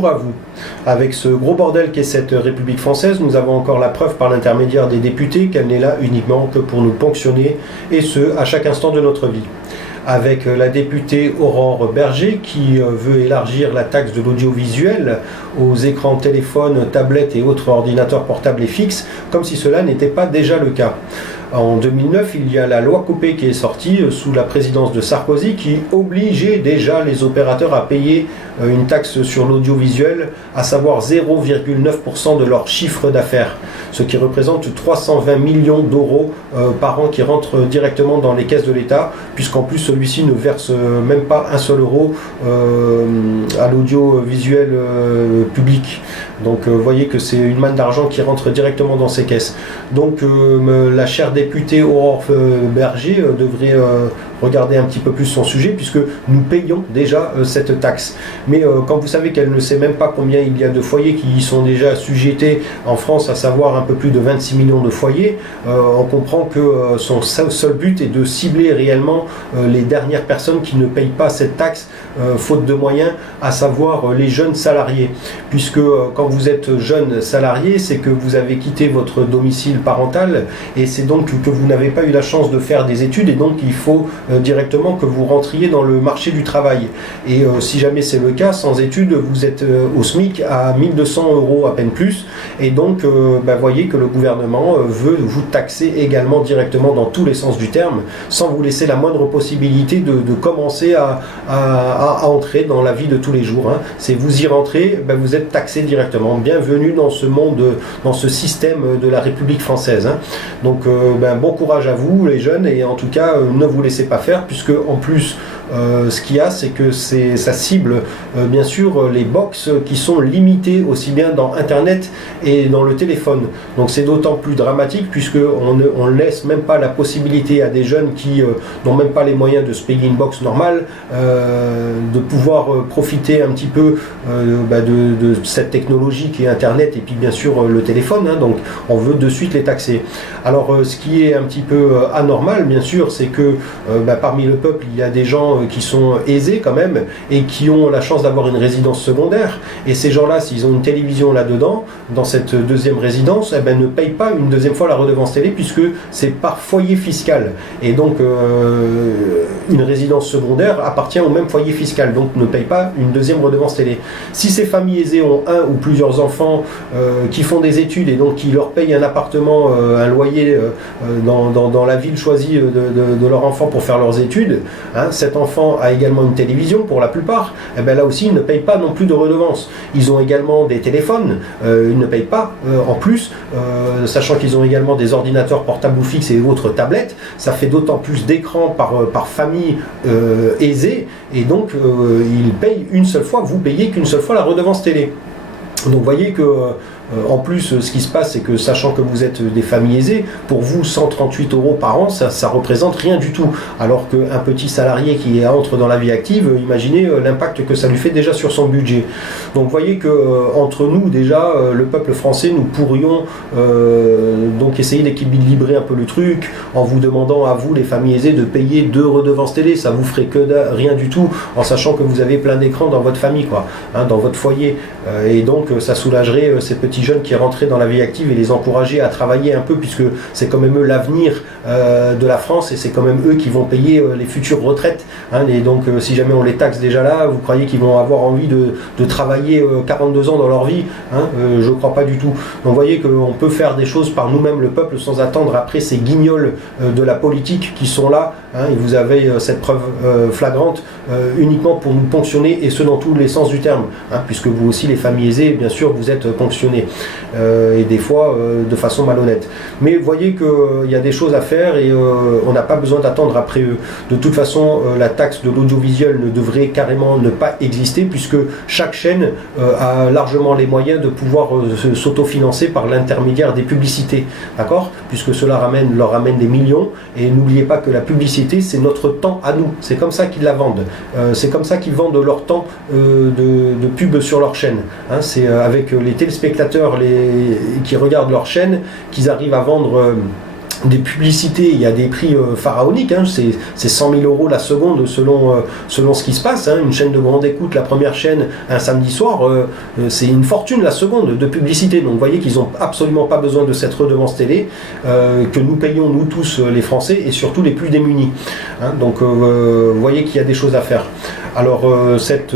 bonjour à vous. Avec ce gros bordel qu'est cette République française, nous avons encore la preuve par l'intermédiaire des députés qu'elle n'est là uniquement que pour nous ponctionner, et ce, à chaque instant de notre vie. Avec la députée Aurore Berger qui veut élargir la taxe de l'audiovisuel aux écrans téléphones, tablettes et autres ordinateurs portables et fixes, comme si cela n'était pas déjà le cas. En 2009, il y a la loi Copé qui est sortie sous la présidence de Sarkozy qui obligeait déjà les opérateurs à payer une taxe sur l'audiovisuel, à savoir 0,9% de leur chiffre d'affaires, ce qui représente 320 millions d'euros par an qui rentrent directement dans les caisses de l'État, puisqu'en plus celui-ci ne verse même pas un seul euro à l'audiovisuel public. Donc vous voyez que c'est une manne d'argent qui rentre directement dans ces caisses. Donc la chère députée Aurore Berger devrait regarder un petit peu plus son sujet, puisque nous payons déjà cette taxe. Mais quand vous savez qu'elle ne sait même pas combien il y a de foyers qui y sont déjà assujettés en France, à savoir un peu plus de 26 millions de foyers, on comprend que son seul but est de cibler réellement les dernières personnes qui ne payent pas cette taxe, faute de moyens, à savoir les jeunes salariés. Puisque quand vous êtes jeune salarié, c'est que vous avez quitté votre domicile parental, et c'est donc que vous n'avez pas eu la chance de faire des études, et donc il faut directement que vous rentriez dans le marché du travail. Et si jamais c'est le cas, sans études, vous êtes au SMIC à 1200 euros à peine plus, et donc voyez que le gouvernement veut vous taxer également directement dans tous les sens du terme, sans vous laisser la moindre possibilité de commencer à entrer dans la vie de tous les jours. Hein. C'est vous y rentrez, vous êtes taxé directement. Bienvenue dans ce monde, dans ce système de la République française. Hein. Donc bon courage à vous les jeunes, et en tout cas ne vous laissez pas faire, puisque en plus ce qu'il y a, c'est que ça cible bien sûr les box qui sont limitées aussi bien dans internet et dans le téléphone. Donc c'est d'autant plus dramatique, puisqu'on ne laisse même pas la possibilité à des jeunes qui n'ont même pas les moyens de se payer une box normale, de pouvoir profiter un petit peu de cette technologie qui est internet, et puis bien sûr le téléphone. Hein. Donc on veut de suite les taxer. Alors ce qui est un petit peu anormal bien sûr, c'est que parmi le peuple il y a des gens qui sont aisés quand même, et qui ont la chance d'avoir une résidence secondaire, et ces gens-là, s'ils ont une télévision là-dedans, dans cette deuxième résidence, ne payent pas une deuxième fois la redevance télé, puisque c'est par foyer fiscal, et donc une résidence secondaire appartient au même foyer fiscal, donc ne paye pas une deuxième redevance télé. Si ces familles aisées ont un ou plusieurs enfants qui font des études, et donc qui leur payent un appartement, un loyer dans la ville choisie de leur enfant pour faire leurs études, hein, cet enfant a également une télévision pour la plupart, là aussi ils ne payent pas non plus de redevance. Ils ont également des téléphones, ils ne payent pas en plus, sachant qu'ils ont également des ordinateurs portables ou fixes et autres tablettes. Ça fait d'autant plus d'écrans par famille aisée, et donc ils payent une seule fois, vous payez qu'une seule fois la redevance télé. Donc vous voyez que en plus, ce qui se passe, c'est que sachant que vous êtes des familles aisées, pour vous 138 euros par an, ça représente rien du tout. Alors qu'un petit salarié qui entre dans la vie active, imaginez l'impact que ça lui fait déjà sur son budget. Donc vous voyez que entre nous déjà, le peuple français, nous pourrions donc essayer d'équilibrer un peu le truc en vous demandant à vous, les familles aisées, de payer 2 redevances télé. Ça vous ferait rien du tout, en sachant que vous avez plein d'écrans dans votre famille, quoi, hein, dans votre foyer, et donc ça soulagerait ces petits jeunes qui rentraient dans la vie active, et les encourager à travailler un peu, puisque c'est quand même eux l'avenir de la France, et c'est quand même eux qui vont payer les futures retraites. Hein, et donc si jamais on les taxe déjà là, vous croyez qu'ils vont avoir envie de travailler 42 ans dans leur vie? Hein, je ne crois pas du tout. Donc vous voyez qu'on peut faire des choses par nous-mêmes, le peuple, sans attendre après ces guignols de la politique qui sont là. Hein, et vous avez cette preuve flagrante uniquement pour nous ponctionner, et ce dans tous les sens du terme, hein, puisque vous aussi, les familles aisées, bien sûr, vous êtes ponctionnés, et des fois de façon malhonnête. Mais vous voyez qu'il y a des choses à faire, et on n'a pas besoin d'attendre après eux. De toute façon, la taxe de l'audiovisuel ne devrait carrément ne pas exister, puisque chaque chaîne a largement les moyens de pouvoir s'autofinancer par l'intermédiaire des publicités, d'accord, puisque cela leur ramène des millions. Et n'oubliez pas que la publicité, c'est notre temps à nous, c'est comme ça qu'ils la vendent, c'est comme ça qu'ils vendent leur temps de pub sur leur chaîne, hein, c'est avec les téléspectateurs qui regardent leur chaîne qu'ils arrivent à vendre des publicités, il y a des prix pharaoniques, hein, c'est 100 000 euros la seconde selon ce qui se passe. Hein. Une chaîne de grande écoute, la première chaîne, un samedi soir, c'est une fortune la seconde de publicité. Donc vous voyez qu'ils n'ont absolument pas besoin de cette redevance télé que nous payons, nous tous les Français, et surtout les plus démunis. Hein. Donc vous voyez qu'il y a des choses à faire. Alors cette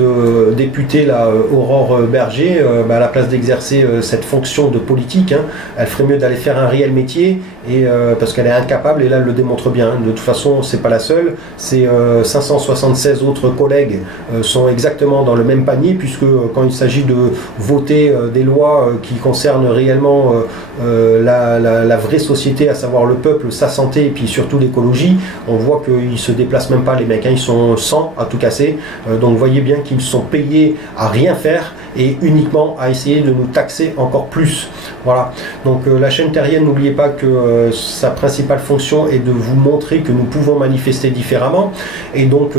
députée là, Aurore Berger, à la place d'exercer cette fonction de politique, hein, elle ferait mieux d'aller faire un réel métier, et parce qu'elle est incapable, et là elle le démontre bien. Hein. De toute façon, c'est pas la seule, c'est 576 autres collègues sont exactement dans le même panier, puisque quand il s'agit de voter des lois qui concernent réellement la vraie société, à savoir le peuple, sa santé, et puis surtout l'écologie, on voit qu'ils se déplacent même pas, les mecs, hein, ils sont 100 à tout casser. Donc vous voyez bien qu'ils sont payés à rien faire et uniquement à essayer de nous taxer encore plus. Voilà. Donc la chaîne terrienne, n'oubliez pas que sa principale fonction est de vous montrer que nous pouvons manifester différemment. Et donc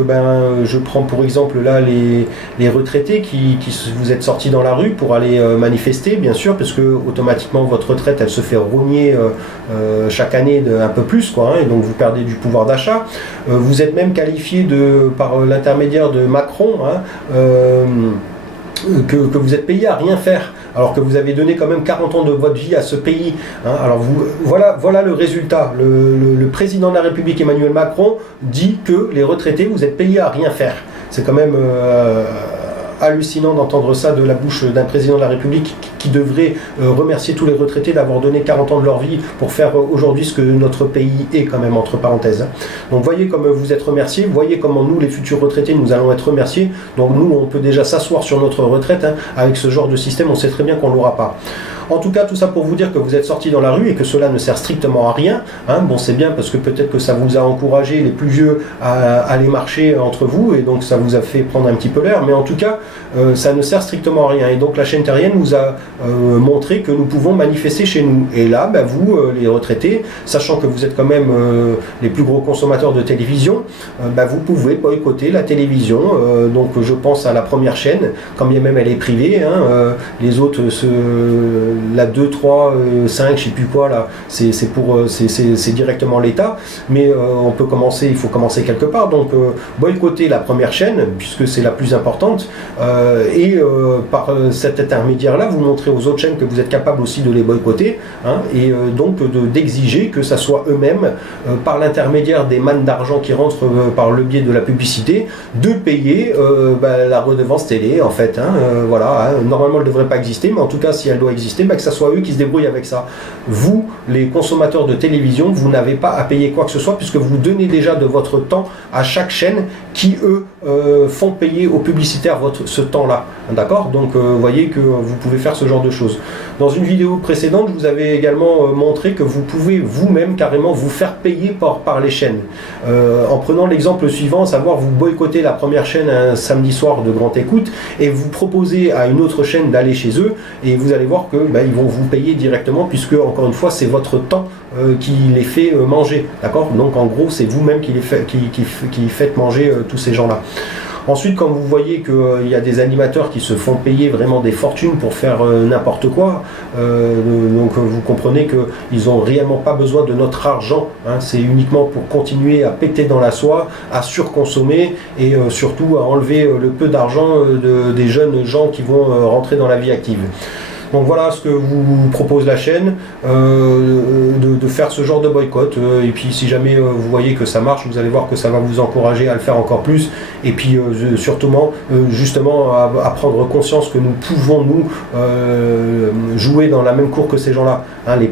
je prends pour exemple là les retraités qui vous êtes sortis dans la rue pour aller manifester, bien sûr, parce que automatiquement votre retraite elle se fait rogner chaque année un peu plus, quoi, hein, et donc vous perdez du pouvoir d'achat. Vous êtes même qualifié par l'intermédiaire de Macron, hein, que vous êtes payé à rien faire, alors que vous avez donné quand même 40 ans de votre vie à ce pays. Hein. Alors voilà le résultat. Le président de la République, Emmanuel Macron, dit que les retraités, vous êtes payés à rien faire. C'est quand même hallucinant d'entendre ça de la bouche d'un président de la République qui devrait remercier tous les retraités d'avoir donné 40 ans de leur vie pour faire aujourd'hui ce que notre pays est, quand même, entre parenthèses. Donc voyez comme vous êtes remerciés, voyez comment nous, les futurs retraités, nous allons être remerciés. Donc nous, on peut déjà s'asseoir sur notre retraite, hein. Avec ce genre de système, on sait très bien qu'on ne l'aura pas. En tout cas, tout ça pour vous dire que vous êtes sortis dans la rue et que cela ne sert strictement à rien. Hein. Bon, c'est bien parce que peut-être que ça vous a encouragé, les plus vieux, à aller marcher entre vous, et donc ça vous a fait prendre un petit peu l'air, mais en tout cas, ça ne sert strictement à rien. Et donc la chaîne terrienne nous a montré que nous pouvons manifester chez nous. Et là, vous, les retraités, sachant que vous êtes quand même les plus gros consommateurs de télévision, vous pouvez boycotter la télévision. Donc je pense à la première chaîne, quand bien même elle est privée, hein, les autres la 2, 3, 5, je sais plus quoi là, c'est directement l'État, mais il faut commencer quelque part. Donc boycotter la première chaîne, puisque c'est la plus importante, et par cet intermédiaire là vous montrez aux autres chaînes que vous êtes capable aussi de les boycotter, hein, et donc d'exiger que ça soit eux-mêmes, par l'intermédiaire des mannes d'argent qui rentrent par le biais de la publicité, de payer la redevance télé, en fait, hein, voilà, hein. Normalement elle ne devrait pas exister, mais en tout cas si elle doit exister, que ça soit eux qui se débrouillent avec ça. Vous, les consommateurs de télévision, vous n'avez pas à payer quoi que ce soit, puisque vous donnez déjà de votre temps à chaque chaîne qui, eux, font payer aux publicitaires ce temps-là. D'accord? Donc, vous voyez que vous pouvez faire ce genre de choses. Dans une vidéo précédente, je vous avais également montré que vous pouvez vous-même carrément vous faire payer par les chaînes. En prenant l'exemple suivant, à savoir vous boycottez la première chaîne un samedi soir de grande écoute et vous proposez à une autre chaîne d'aller chez eux, et vous allez voir que ils vont vous payer directement, puisque encore une fois c'est votre temps qui les fait manger. D'accord? Donc en gros c'est vous-même qui faites manger tous ces gens-là. Ensuite, quand vous voyez qu'il y a des animateurs qui se font payer vraiment des fortunes pour faire n'importe quoi, donc vous comprenez qu'ils n'ont réellement pas besoin de notre argent, hein. C'est uniquement pour continuer à péter dans la soie, à surconsommer, et surtout à enlever le peu d'argent des jeunes gens qui vont rentrer dans la vie active. Donc voilà ce que vous propose la chaîne, de faire ce genre de boycott, et puis si jamais vous voyez que ça marche, vous allez voir que ça va vous encourager à le faire encore plus, et puis surtout justement à prendre conscience que nous pouvons jouer dans la même cour que ces gens-là, hein, les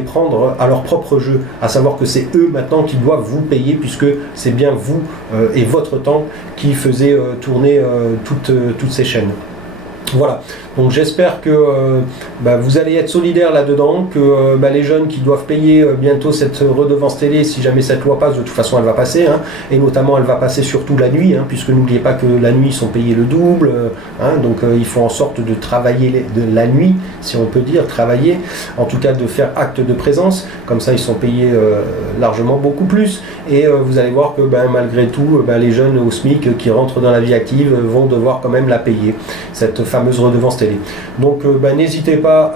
prendre à leur propre jeu, à savoir que c'est eux maintenant qui doivent vous payer, puisque c'est bien vous et votre temps qui faisait tourner toutes ces chaînes. Voilà, donc j'espère que vous allez être solidaires là-dedans, que les jeunes qui doivent payer bientôt cette redevance télé, si jamais cette loi passe, de toute façon elle va passer, hein, et notamment elle va passer surtout la nuit, hein, puisque n'oubliez pas que la nuit ils sont payés le double, hein, donc ils font en sorte de travailler de la nuit, si on peut dire, travailler, en tout cas de faire acte de présence, comme ça ils sont payés largement beaucoup plus, et vous allez voir que malgré tout, les jeunes au SMIC qui rentrent dans la vie active vont devoir quand même la payer, cette fameuse redevance télé. télé. Donc n'hésitez pas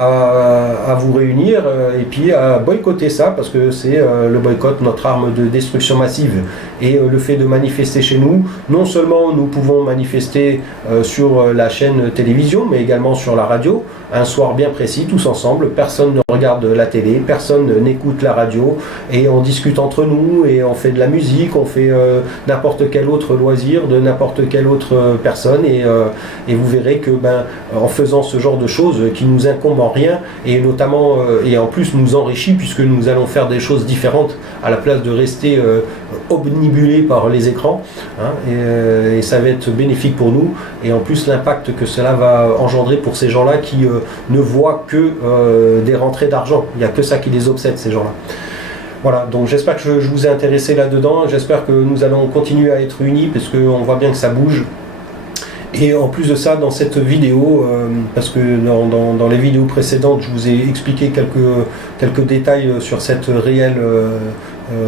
à vous réunir et puis à boycotter ça, parce que c'est le boycott, notre arme de destruction massive. Et le fait de manifester chez nous, non seulement nous pouvons manifester sur la chaîne télévision, mais également sur la radio, un soir bien précis, tous ensemble, personne ne regarde la télé, personne n'écoute la radio, et on discute entre nous, et on fait de la musique, on fait n'importe quel autre loisir de n'importe quelle autre personne, et vous verrez que en faisant ce genre de choses qui nous incombent en rien, et notamment et en plus nous enrichit, puisque nous allons faire des choses différentes à la place de rester obnubilés par les écrans, hein, et ça va être bénéfique pour nous, et en plus l'impact que cela va engendrer pour ces gens-là qui ne voient que des rentrées d'argent. Il n'y a que ça qui les obsède, ces gens-là. Voilà, donc j'espère que je vous ai intéressé là-dedans, j'espère que nous allons continuer à être unis, parce qu'on voit bien que ça bouge. Et en plus de ça, dans cette vidéo, parce que dans les vidéos précédentes, je vous ai expliqué quelques détails sur cette réelle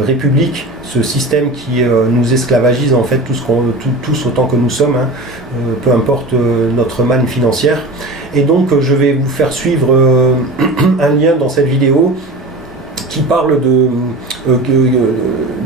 république, ce système qui nous esclavagise en fait tous autant que nous sommes, hein, peu importe notre manne financière. Et donc je vais vous faire suivre un lien dans cette vidéo qui parle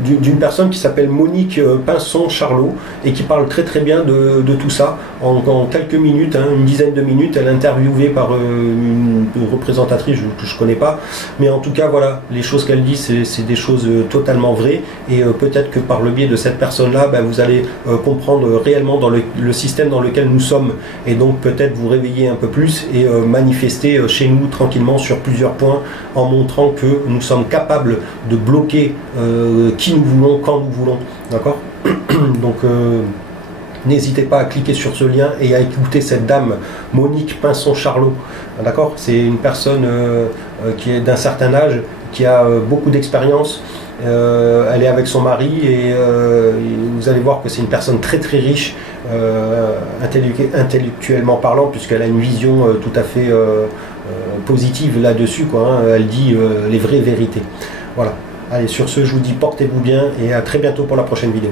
d'une personne qui s'appelle Monique Pinson-Charlot, et qui parle très très bien de tout ça en quelques minutes, hein, une dizaine de minutes. Elle est interviewée par une représentatrice que je ne connais pas, mais en tout cas voilà, les choses qu'elle dit c'est des choses totalement vraies, et peut-être que par le biais de cette personne-là, vous allez comprendre réellement dans le système dans lequel nous sommes, et donc peut-être vous réveiller un peu plus et manifester chez nous tranquillement sur plusieurs points, en montrant que nous sommes capables de bloquer qui nous voulons, quand nous voulons, d'accord. Donc n'hésitez pas à cliquer sur ce lien et à écouter cette dame Monique Pinson-Charlot, d'accord. C'est une personne qui est d'un certain âge, qui a beaucoup d'expérience. Elle est avec son mari, et vous allez voir que c'est une personne très très riche, intellectuellement parlant, puisqu'elle a une vision tout à fait positive là-dessus, quoi, hein. Elle dit les vraies vérités. Voilà. Allez, sur ce, je vous dis portez-vous bien, et à très bientôt pour la prochaine vidéo.